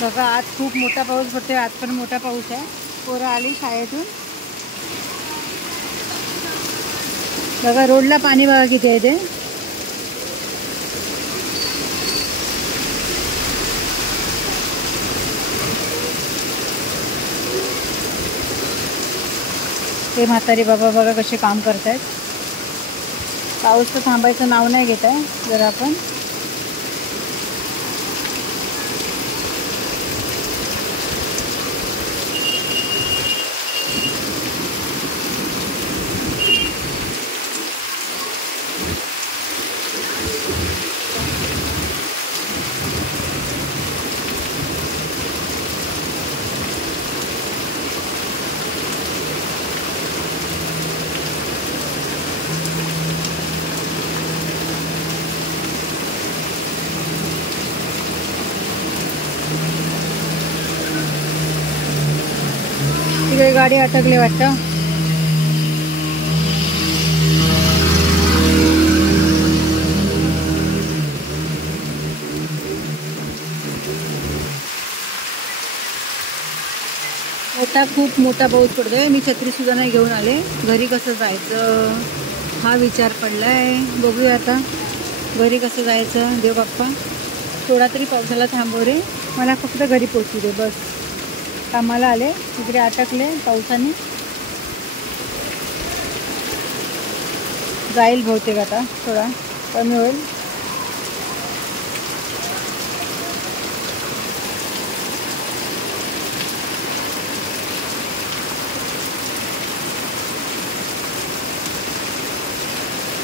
बघा आज खूप मोठा पाऊस पडतोय, आज पण मोठा पाऊस आहे. पोरं आली शाळेतून. बघा रोडला पाणी बघा किती आहे ते. ते म्हातारी बाबा बघा कसे काम करतायत. पाऊस तर थांबायचं नाव नाही घेत आहे. जरा आपण तिकडे गाडी अटकली वाटतं. खूप मोठा पाऊस पडतोय. मी छत्री सुद्धा नाही घेऊन आले. घरी कसं जायचं हा विचार पडलाय. बघूया आता घरी कसं जायचं. देव बाप्पा थोडा तरी पावसाला थांबव रे. मला फक्त घरी पोहोचू दे बस. कामाला आले तिकडे अटकले पावसाने. जाईल बहुतेक आता थोडा कमी होईल.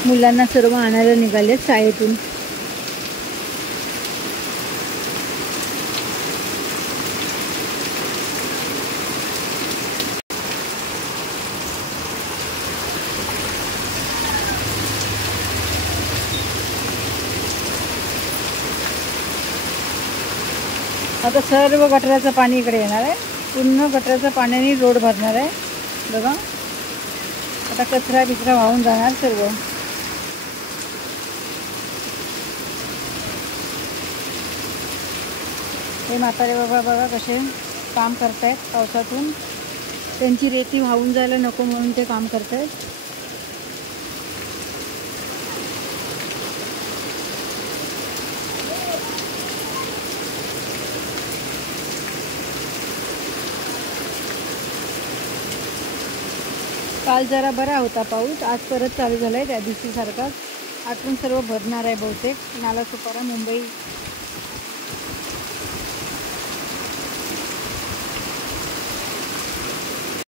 मुलांना सर्व आणायला निघाले शाळेतून. आता सर्व गटाराचं पाणी इकडे येणार आहे. पूर्ण गटाराच्या पाण्याने रोड भरणार आहे. बघा आता कचरा बिचरा वाहून जाणार सर्व. हे म्हातारे बाबा बघा कसे काम करतायत पावसातून. त्यांची रेती वाहून जायला नको म्हणून ते काम करतायत. काल जरा बरा होता पाऊस, आज परत चालू झालाय त्या दिवशी सारखाच. आतून सर्व भरणार आहे बहुतेक. नाला सुपारा मुंबई